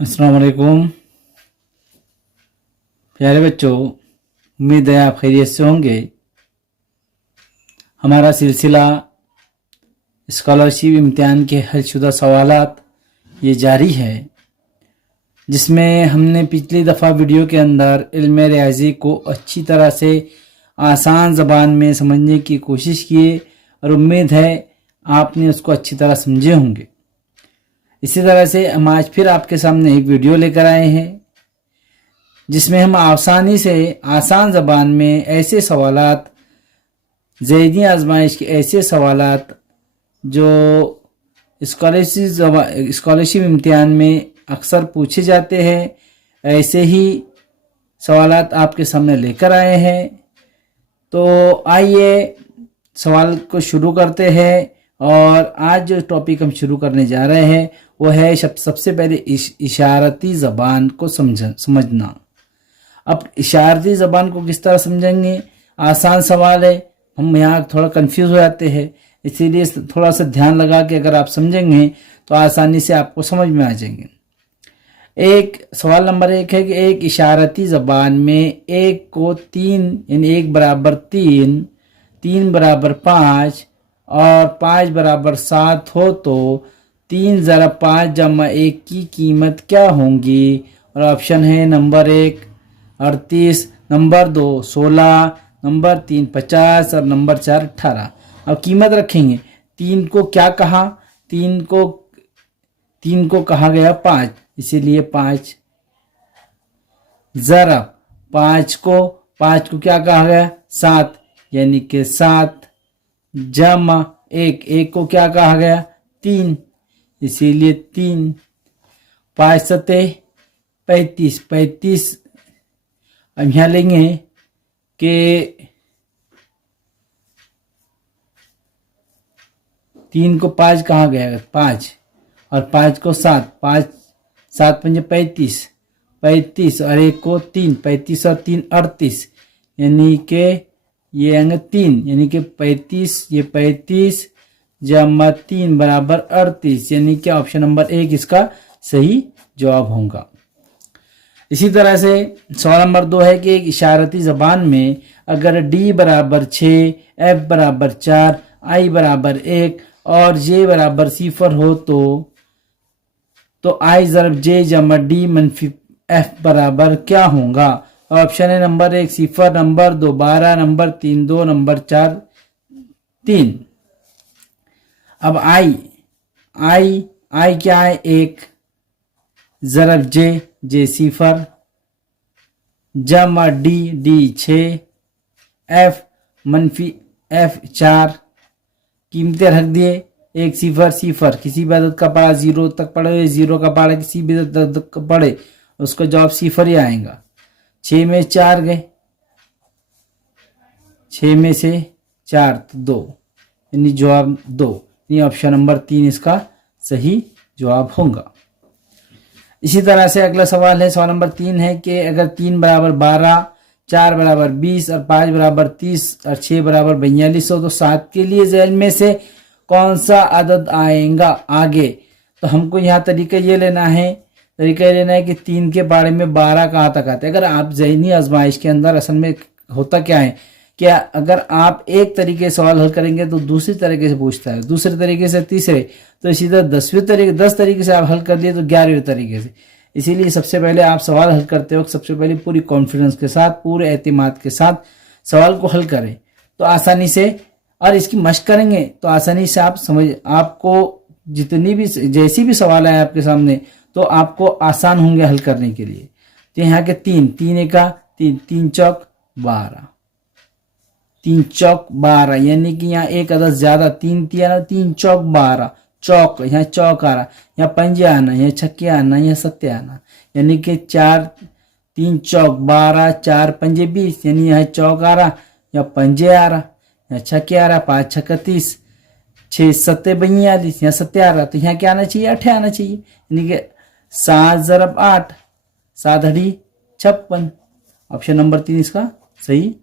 अस्सलाम वालेकुम प्यारे बच्चों, उम्मीद है आप खैरियत से होंगे। हमारा सिलसिला स्कॉलरशिप इम्तिहान के हलशुदा सवालात ये जारी है, जिसमें हमने पिछली दफ़ा वीडियो के अंदर इल्म रियाजी को अच्छी तरह से आसान ज़बान में समझने की कोशिश की और उम्मीद है आपने उसको अच्छी तरह समझे होंगे। इसी तरह से हम आज फिर आपके सामने एक वीडियो लेकर आए हैं, जिसमें हम आसानी से आसान ज़बान में ऐसे सवालात, ज़ैदी आजमाइश के ऐसे सवालात जो स्कॉलरशिप इम्तिहान में अक्सर पूछे जाते हैं, ऐसे ही सवालात आपके सामने लेकर आए हैं। तो आइए सवाल को शुरू करते हैं। और आज जो टॉपिक हम शुरू करने जा रहे हैं वो है सबसे पहले इशारती ज़बान को समझना। अब इशारती ज़बान को किस तरह समझेंगे? आसान सवाल है, हम यहाँ थोड़ा कंफ्यूज हो जाते हैं, इसीलिए थोड़ा सा ध्यान लगा के अगर आप समझेंगे तो आसानी से आपको समझ में आ जाएंगे। एक सवाल नंबर 1 है कि एक इशारती ज़बान में 1 को 3 यानी 1 बराबर 3, 3 बराबर 5 और 5 बराबर 7 हो तो 3 ज़रा 5 जमा 1 की कीमत क्या होंगी? और ऑप्शन है नंबर 1 38, नंबर 2 16, नंबर 3 50 और नंबर 4 18। अब कीमत रखेंगे। 3 को क्या कहा? 3 को कहा गया 5, इसीलिए 5 ज़रा 5 को क्या कहा गया? 7, यानी कि 7 जमा 1 को क्या कहा गया? 3, इसीलिए 3। 5 सते 35। अब यहाँ लेंगे कि 3 को 5 कहा गया 5 और 5 को 7, 5 7 पंजे 35 और 1 को 3, 35 और 3 38, यानी कि ये आएंगे 3, यानी कि 35, ये 35 जमा 3 बराबर 38, यानी कि ऑप्शन नंबर 1 इसका सही जवाब होगा। इसी तरह से सवाल नंबर 2 है कि एक इशारती ज़बान में अगर D बराबर 6, F बराबर 4, I बराबर 1 और J बराबर 0 हो तो I ज़रब J जमा D मनफी F बराबर क्या होगा? ऑप्शन है नंबर 1 0, नंबर 2 12, नंबर 3 2, नंबर 4 3। अब I क्या है? 1 ज़रब J 0 जमा D 6, F मनफी F 4। कीमतें रख दिए 1 0 0, किसी भी अदद का पढ़ा 0 तक पढ़े, 0 का पढ़ा किसी भी अदद का पढ़े, उसका जवाब 0 ही आएगा। 6 में 4 गए, 6 में से 4 तो 2, यानी जवाब 2, यानी ऑप्शन नंबर 3 इसका सही जवाब होगा। इसी तरह से अगला सवाल है, सवाल नंबर 3 है कि अगर 3 बराबर 12, 4 बराबर 20 और 5 बराबर 30 और 6 बराबर 42 हो तो 7 के लिए ज़ैल में से कौन सा अदद आएगा आगे? तो हमको यहाँ तरीका ये लेना है कि 3 के बारे में 12 कहाँ तक आते हैं। अगर आप ज़हनी आजमाइश के अंदर असल में होता क्या है, क्या अगर आप एक तरीके से सवाल हल करेंगे तो दूसरी तरीके से पूछता है, दूसरे तरीके से तीसरे, तो इसी तरह 10 तरीके से आप हल कर लिए तो 11वें तरीके से। इसीलिए सबसे पहले आप सवाल हल करते वक्त सबसे पहले पूरी कॉन्फिडेंस के साथ, पूरे एतमाद के साथ सवाल को हल करें तो आसानी से, और इसकी मशक करेंगे तो आसानी से आप आपको जितनी भी जैसी भी सवाल आए आपके सामने तो आपको आसान होंगे हल करने के लिए। तो यहाँ के 3 एका 3, 3 चौक 12, 3 चौक 12, यानी कि यहाँ एक अदद ज्यादा 3 3 चौक 12, चौक यहाँ चौक आ रहा, यहाँ पंजे आना, यहाँ छक्के आना, यहाँ सत्ते आना, यानी कि 3 चौक 12, 4 पंजे 20, यानी यहाँ चौक आ रहा, यहाँ पंजे आ रहा, यहाँ छक्के आ रहा, 5 छक्का 30, 6 सत्ते 42, यहाँ सत्ते आ रहा, तो यहाँ क्या आना चाहिए? 8 आना चाहिए, यानी कि 7 ज़रब 8, 7 अड़ी 56, ऑप्शन नंबर 3 इसका सही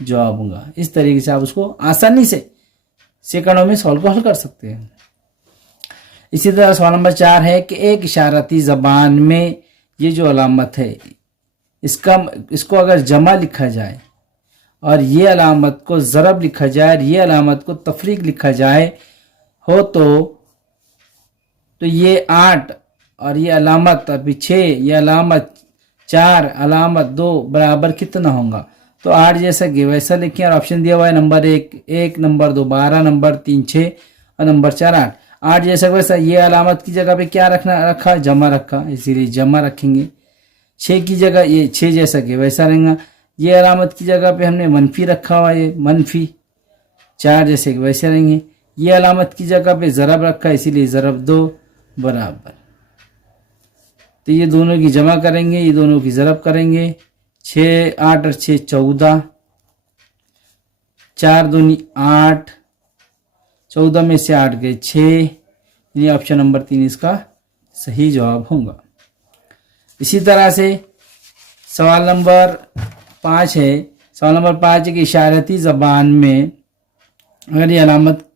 जवाब होगा। इस तरीके से आप उसको आसानी से सेकंडों में सवाल को हल कर सकते हैं। इसी तरह सवाल नंबर 4 है कि एक इशारती ज़बान में ये जो अलामत है इसको अगर जमा लिखा जाए और ये अलामत को ज़रब लिखा जाए और ये अलामत को तफरीक लिखा जाए हो तो ये 8 और ये अलामत अभी 6, ये अलामत 4, अलामत 2 बराबर कितना होगा? तो 8 जैसा कि वैसा लिखें और ऑप्शन दिया हुआ है नंबर 1, नंबर 2 12, नंबर 3 6 और नंबर 4 8। 8 जैसा वैसा ये अलामत की जगह पे क्या रखा? जमा रखा, इसीलिए जमा रखेंगे। 6 की जगह ये 6 जैसा कि वैसा रहेगा। ये अलामत की जगह पे हमने मनफी रखा हुआ है, मनफी 4 जैसे कि वैसे रहेंगे। ये अलामत की जगह पे ज़रब रखा है, इसीलिए ज़रब 2 बराबर। तो ये दोनों की जमा करेंगे, ये दोनों की ज़रब करेंगे। 6 8 और 6 14, 4 दूनी 8, 14 में से 8 गए 6, यानी ऑप्शन नंबर 3 इसका सही जवाब होगा। इसी तरह से सवाल नंबर 5 है। सवाल नंबर 5 है कि इशारती ज़बान में अगर ये अलामत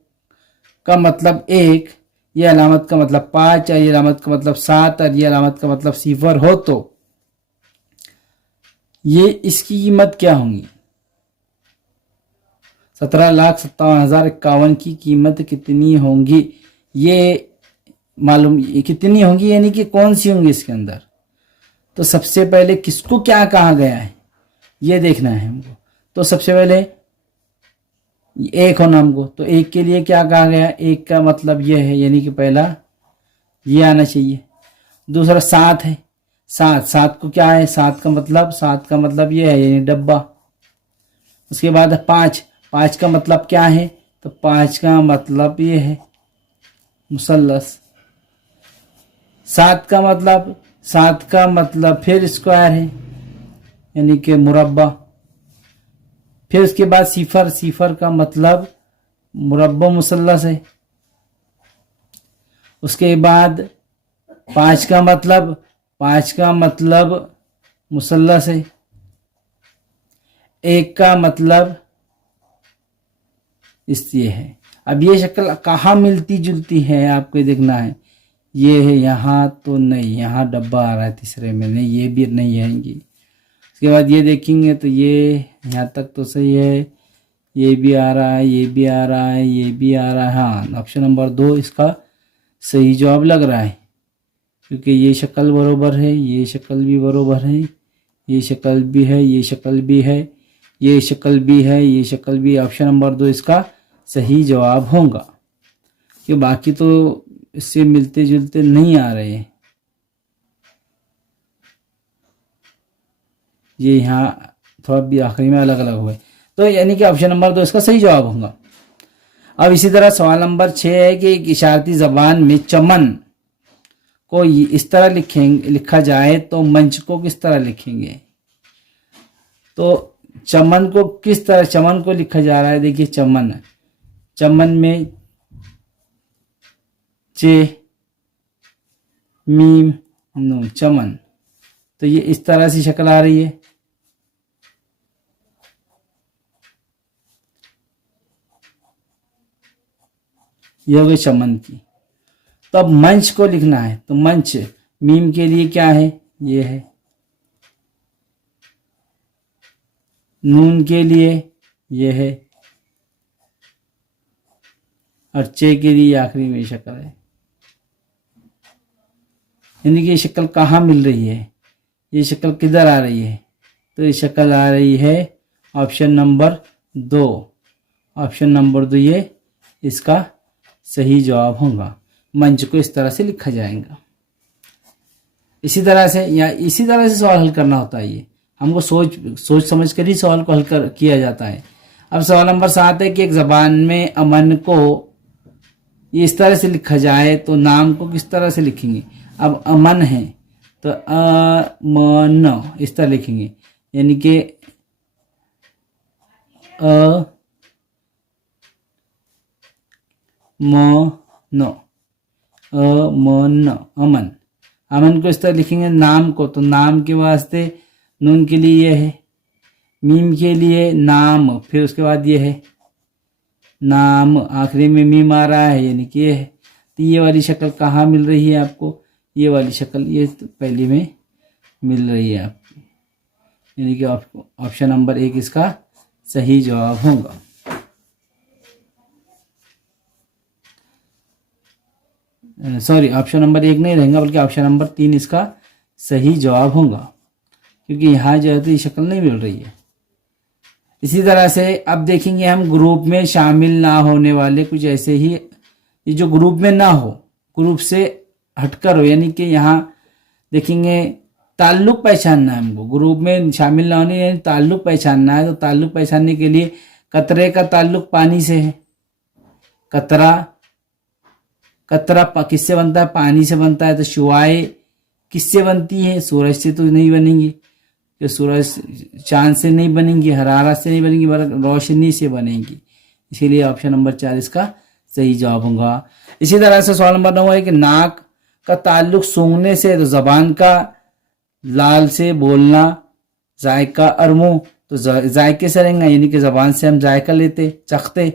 का मतलब 1, ये अलामत का मतलब 5 और ये अलामत का मतलब 7 और ये अलामत का मतलब 0 हो तो ये इसकी कीमत क्या होंगी? 17,57,051 की कीमत कितनी होंगी? ये मालूम कितनी होंगी यानी कि कौन सी होंगी इसके अंदर? तो सबसे पहले किसको क्या कहा गया है ये देखना है हमको। तो सबसे पहले 1 होना हमको, तो 1 के लिए क्या कहा गया? 1 का मतलब ये है, यानी कि पहला ये आना चाहिए। दूसरा 7 है, 7 को क्या है? 7 का मतलब ये है, यानी डब्बा। उसके बाद 5 का मतलब क्या है? तो 5 का मतलब ये है मुसल्लस। 7 का मतलब फिर स्क्वायर है, यानी कि मुरब्बा। फिर उसके बाद सिफर का मतलब मुरब्बा मुसल्लस है। उसके बाद 5 का मतलब मुसल्लस है। 1 का मतलब ये है। अब ये शक्ल कहाँ मिलती जुलती है आपको देखना है। ये है यहाँ, तो नहीं, यहाँ डब्बा आ रहा है तीसरे में, नहीं ये भी नहीं आएंगी। उसके बाद ये देखेंगे तो ये यहाँ तक तो सही है, ये भी आ रहा है, ये भी आ रहा है, ये भी आ रहा है। हाँ, ऑप्शन नंबर 2 इसका सही जवाब लग रहा है, क्योंकि ये शक्ल बरोबर है, ये शक्ल भी बरोबर है, ये शक्ल भी है, ये शक्ल भी है, ये शक्ल भी है, ये शक्ल भी। ऑप्शन नंबर 2 इसका सही जवाब होगा, कि बाकी तो इससे मिलते जुलते नहीं आ रहे हैं। ये यहाँ थोड़ा भी आखिरी में अलग अलग हुए, तो यानी कि ऑप्शन नंबर 2 इसका सही जवाब होगा। अब इसी तरह सवाल नंबर 6 है कि एक इशारती ज़बान में चमन को इस तरह लिखा जाए तो मंच को किस तरह लिखेंगे? तो चमन को लिखा जा रहा है। देखिए चमन में चे मीम नून, चमन। तो ये इस तरह से शक्ल आ रही है। ये हो गई चमन की। तो अब मंच को लिखना है, तो मंच मीम के लिए क्या है? ये है। नून के लिए ये है, और चे के लिए आखिरी में शक्ल है। यानी कि ये शक्ल कहाँ मिल रही है? ये शक्ल किधर आ रही है? तो ये शक्ल आ रही है ऑप्शन नंबर 2। ऑप्शन नंबर 2 ये इसका सही जवाब होगा। मंच को इस तरह से लिखा जाएगा। इसी तरह से सवाल हल करना होता है। ये हमको सोच समझ कर ही सवाल को हल किया जाता है। अब सवाल नंबर 7 है कि एक ज़बान में अमन को ये इस तरह से लिखा जाए तो नाम को किस तरह से लिखेंगे? अब अमन है तो अमन इस तरह लिखेंगे, यानी कि अमन। अमन को इस तरह लिखेंगे। नाम को, तो नाम के वास्ते नून के लिए ये है, मीम के लिए नाम, फिर उसके बाद ये है नाम, आखिरी में मीम आ रहा है, यानी कि ये है। तो ये वाली शक्ल कहाँ मिल रही है आपको, ये वाली शक्ल ये तो पहली में मिल रही है आपको, यानी कि ऑप्शन नंबर 1 इसका सही जवाब होगा। सॉरी, ऑप्शन नंबर 1 नहीं रहेगा बल्कि ऑप्शन नंबर 3 इसका सही जवाब होगा, क्योंकि यहाँ जो है तो ये शक्ल नहीं मिल रही है। इसी तरह से अब देखेंगे हम ग्रुप में शामिल ना होने वाले कुछ ऐसे ही, ये जो ग्रुप में ना हो, ग्रुप से हटकर हो, यानी कि यहाँ देखेंगे ताल्लुक पहचानना है हमको, ग्रुप में शामिल ना होने यानी ताल्लुक पहचानना है। तो ताल्लुक पहचानने के लिए कतरे का ताल्लुक पानी से है, कतरा किससे बनता है, पानी से बनता है। तो शुआएं किससे बनती है, सूरज से तो नहीं बनेंगी, कि सूरज चांद से नहीं बनेंगी, हरारत से नहीं बनेंगी, बल्कि रोशनी से बनेंगी। इसीलिए ऑप्शन नंबर 4 इसका सही जवाब होगा। इसी तरह से सवाल नंबर 9 है कि नाक का ताल्लुक सूंघने से, तो जबान का लाल से बोलना, जायका और मुंह, तो जायके से रहेंगे, यानी कि जबान से हम जायका लेते चखते,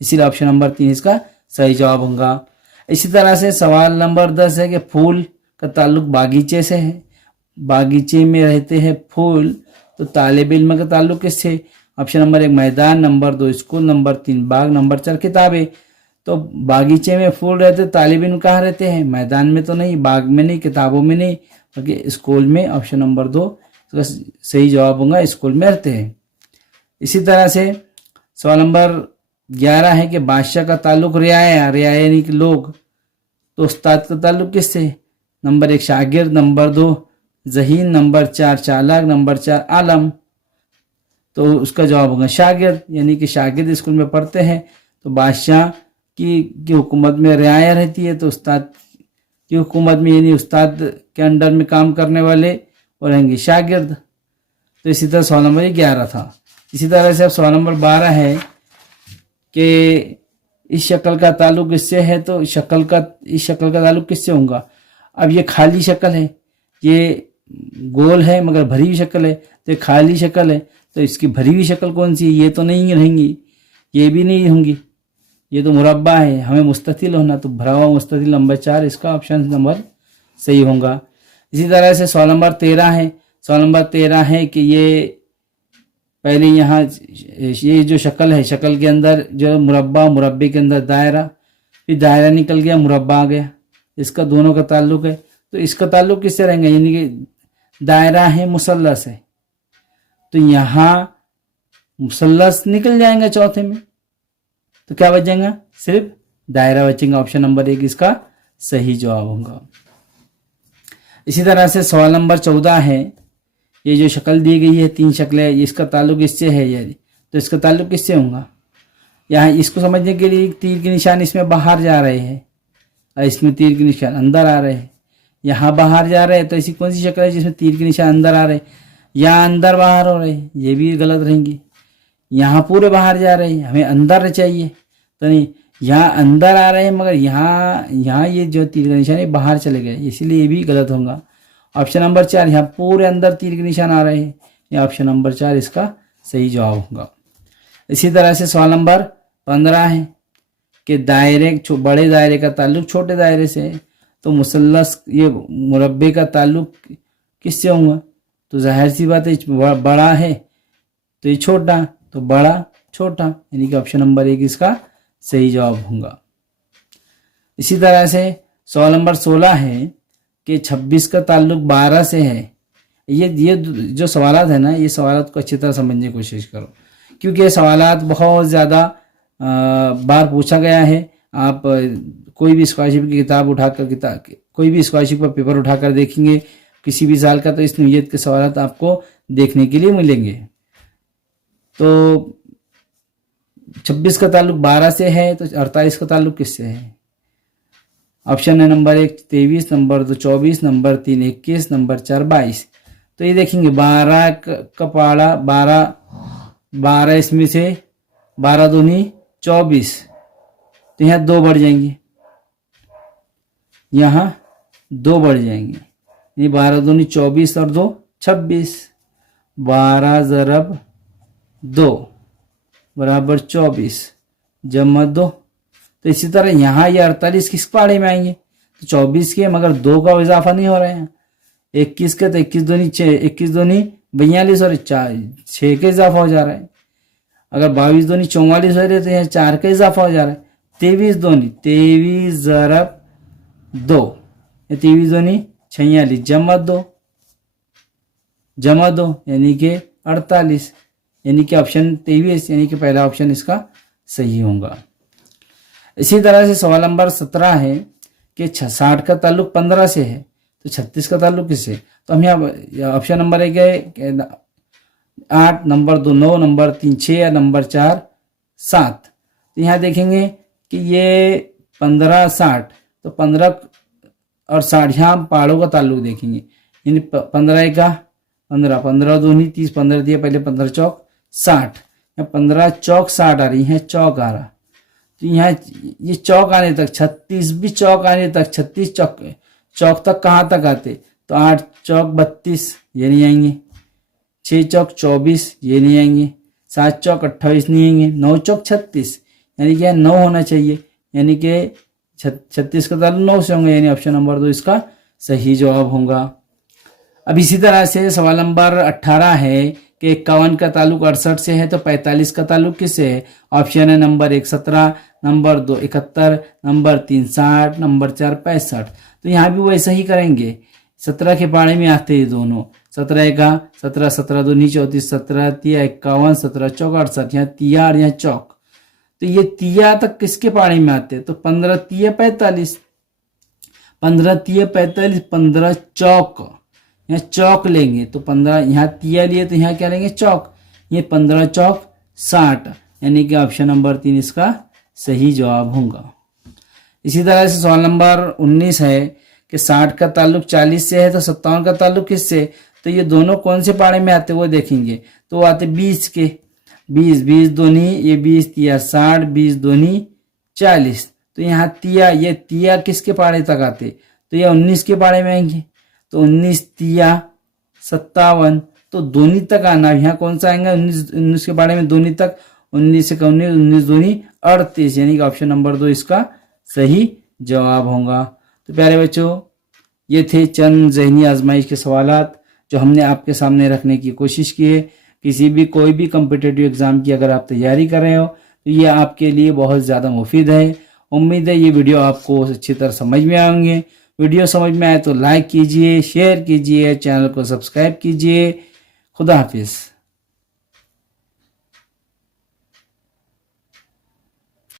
इसीलिए ऑप्शन नंबर 3 इसका सही जवाब होगा। इसी तरह से सवाल नंबर 10 है कि फूल का ताल्लुक बागीचे से है, बागीचे में रहते हैं फूल, तो तालिब इल्म का ताल्लुक किससे, ऑप्शन नंबर 1 मैदान, नंबर 2 स्कूल, नंबर 3 बाग, नंबर 4 किताबें। तो बागीचे में फूल रहते, तालिब इल्म कहाँ रहते हैं, मैदान में तो नहीं, बाग में नहीं, किताबों में नहीं, बल्कि स्कूल में। ऑप्शन नंबर 2 इसका सही जवाब होगा, स्कूल में रहते हैं। इसी तरह से सवाल नंबर 11 है कि बादशाह का ताल्लुक रियाया यानी कि लोग, तो उस्ताद का ताल्लुक किससे, नंबर 1 शागिर्द, नंबर 2 ज़हीन, नंबर 4 चालाक, नंबर 4 आलम। तो उसका जवाब होगा शागिर्द, यानी कि शागिर्द स्कूल में पढ़ते हैं, तो बादशाह की हुकूमत में रियाया रहती है, तो उस्ताद की हुकूमत में यानी उस्ताद के अंडर में काम करने वाले और रहेंगे शागिर्द। तो इसी तरह सवाल नंबर 11 था। इसी तरह से अब सवाल नंबर 12 है कि इस शक्ल का ताल्लुक इससे है, तो इस शक्ल का ताल्लुक किससे होगा। अब ये खाली शक्ल है, ये गोल है मगर भरी हुई शक्ल है, तो ये खाली शक्ल है, तो इसकी भरी हुई शक्ल कौन सी है, ये तो नहीं रहेंगी, ये भी नहीं होंगी, ये तो मुरब्बा है, हमें मुस्ततिल होना, तो भरा हुआ मुस्ततिल नंबर 4 इसका ऑप्शन नंबर सही होगा। इसी तरह से सवाल नंबर 13 है। सवाल नंबर 13 है कि ये पहले यहाँ ये जो शक्ल है, शक्ल के अंदर जो मुरब्बा, मुरब्बे के अंदर दायरा, फिर दायरा निकल गया, मुरब्बा आ गया, इसका दोनों का ताल्लुक है। तो इसका ताल्लुक किससे रहेंगे, यानी कि दायरा है मुसल्लस है, तो यहाँ मुसल्लस निकल जाएंगे चौथे में, तो क्या बचेगा, सिर्फ दायरा बचेगा। ऑप्शन नंबर 1 इसका सही जवाब होगा। इसी तरह से सवाल नंबर 14 है, ये जो शक्ल दी गई है 3 शक्लें, इसका ताल्लुक इससे है यानी, तो इसका ताल्लुक किससे होगा। यहाँ इसको समझने के लिए तीर के निशान इसमें बाहर जा रहे हैं और इसमें तीर के निशान अंदर आ रहे हैं, यहाँ बाहर जा रहे हैं, तो ऐसी कौन सी शक्ल है जिसमें तीर के निशान अंदर आ रहे हैं, या अंदर बाहर हो रहे हैं, ये भी गलत रहेंगी। यहाँ पूरे बाहर जा रहे हैं, हमें अंदर चाहिए, तो नहीं, यहाँ अंदर आ रहे हैं मगर यहाँ ये जो तीर का निशान है बाहर चले गए, इसीलिए ये भी गलत होगा। ऑप्शन नंबर 4 यहाँ पूरे अंदर तीर के निशान आ रहे हैं, या ऑप्शन नंबर 4 इसका सही जवाब होगा। इसी तरह से सवाल नंबर 15 है कि बड़े दायरे का ताल्लुक छोटे दायरे से है, तो मुसल्लस ये मुरब्बे का ताल्लुक किससे होगा, तो जाहिर सी बात है बड़ा है तो ये छोटा, तो बड़ा छोटा, यानी कि ऑप्शन नंबर 1 इसका सही जवाब होगा। इसी तरह से सवाल नंबर 16 है कि 26 का ताल्लुक 12 से है। ये जो सवालात है ना, ये सवालात को अच्छी तरह समझने की कोशिश करो, क्योंकि ये सवालात बहुत ज़्यादा बार पूछा गया है। आप कोई भी स्कॉलरशिप की किताब उठाकर कोई भी स्कॉलरशिप का पेपर उठाकर देखेंगे किसी भी साल का, तो इस नौइयत के सवालात आपको देखने के लिए मिलेंगे। तो 26 का ताल्लुक 12 से है, तो 48 का ताल्लुक किससे है। ऑप्शन है नंबर 1 23, नंबर 2 24, नंबर 3 21, नंबर 4 22। तो ये देखेंगे 12 का पाड़ा 12 इसमें से 12 दूनी 24, तो यहाँ 2 बढ़ जाएंगे, यहाँ 2 बढ़ जाएंगे, ये 12 दूनी 24 और 2 26, 12 ज़रब 2 बराबर 24 जमा 2, तो इसी तरह यहाँ ये 48 किस पाड़े में आएंगे, तो 24 के, मगर 2 का इजाफा नहीं हो रहा है। 21 के तो 21 दूनी 6, 21 दूनी 42 और 6 का इजाफा हो जा रहा है। अगर 22 दूनी 44 हो रहे तो यहाँ 4 का इजाफा हो जा रहा है। 23 दूनी 23 ज़रब 2, 23 दूनी 46 जमा 2 यानी कि 48, यानी कि ऑप्शन 23 यानी कि पहला ऑप्शन इसका सही होगा। इसी तरह से सवाल नंबर 17 है कि 60 का ताल्लुक 15 से है, तो 36 का ताल्लुक किससे, तो हम यहाँ ऑप्शन नंबर 1 है 8, नंबर 2 9, नंबर 3 6 या नंबर 4 7। तो यहाँ देखेंगे कि ये 15 60, तो 15 और 60 यहाँ पहाड़ों का ताल्लुक देखेंगे, यानी 15 का 15, 15 दूनी 30, 15 दिया पहले, 15 चौक 60, या 15 चौक 60 आ रही है, चौक आ रहा, तो यहाँ ये चौक आने तक 36 भी चौक आने तक 36 चौक तक कहाँ तक आते, तो 8 चौक 32 ये नहीं आएंगे, 6 चौक 24 ये नहीं आएंगे, 7 चौक 28 नहीं आएंगे, 9 चौक 36 यानी कि 9 होना चाहिए, यानी कि 36 का ताल्लुक 9 से होंगे, यानी ऑप्शन नंबर 2 इसका सही जवाब होगा। अब इसी तरह से सवाल नंबर 18 है कि 51 का ताल्लुक 68 से है, तो 45 का ताल्लुक किससे है, ऑप्शन है नंबर 1 17, नंबर 2 71, नंबर 3 60, नंबर 4 65। तो यहाँ भी वैसा ही करेंगे, 17 के पाड़े में आते हैं दोनों, 17 का 17, 17 दूनी 34, 17 तिया 51, 17 चौक 68, यहाँ तिया और यहाँ चौक, तो ये तिया तक किसके पाड़े में आते हैं, तो 15 तिया 45, 15 तिया 45, 15 चौक, यहाँ चौक लेंगे तो 15, यहाँ तिया लिए तो यहाँ क्या लेंगे चौक, ये 15 चौक 60, यानी कि ऑप्शन नंबर 3 इसका सही जवाब होगा। इसी तरह से सवाल नंबर 19 है कि 60 का ताल्लुक 40 से है, तो 57 का ताल्लुक किससे, तो ये दोनों कौन से पाड़े में आते वो देखेंगे, तो वो आते 20 के, 20 दूनी ये 20 तिया 60, 20 दूनी 40, तो यहाँ तिया, ये तिया किसके पाड़े तक आते, तो ये 19 के पाड़े में आएंगे, तो 19 तिया 57, तो दूनी तक आना, यहाँ कौन सा आएगा 19 के पाड़े में दूनी तक, 19 से 19, 19 दूनी 38, यानी कि ऑप्शन नंबर 2 इसका सही जवाब होगा। तो प्यारे बच्चों, ये थे चंद ज़हनी आजमाइश के सवालात जो हमने आपके सामने रखने की कोशिश की है। किसी भी कोई भी कॉम्पिटिटिव एग्ज़ाम की अगर आप तैयारी कर रहे हो तो ये आपके लिए बहुत ज़्यादा मुफीद है। उम्मीद है ये वीडियो आपको अच्छी तरह समझ में आएंगे। वीडियो समझ में आए तो लाइक कीजिए, शेयर कीजिए, चैनल को सब्सक्राइब कीजिए। खुदा हाफिज़।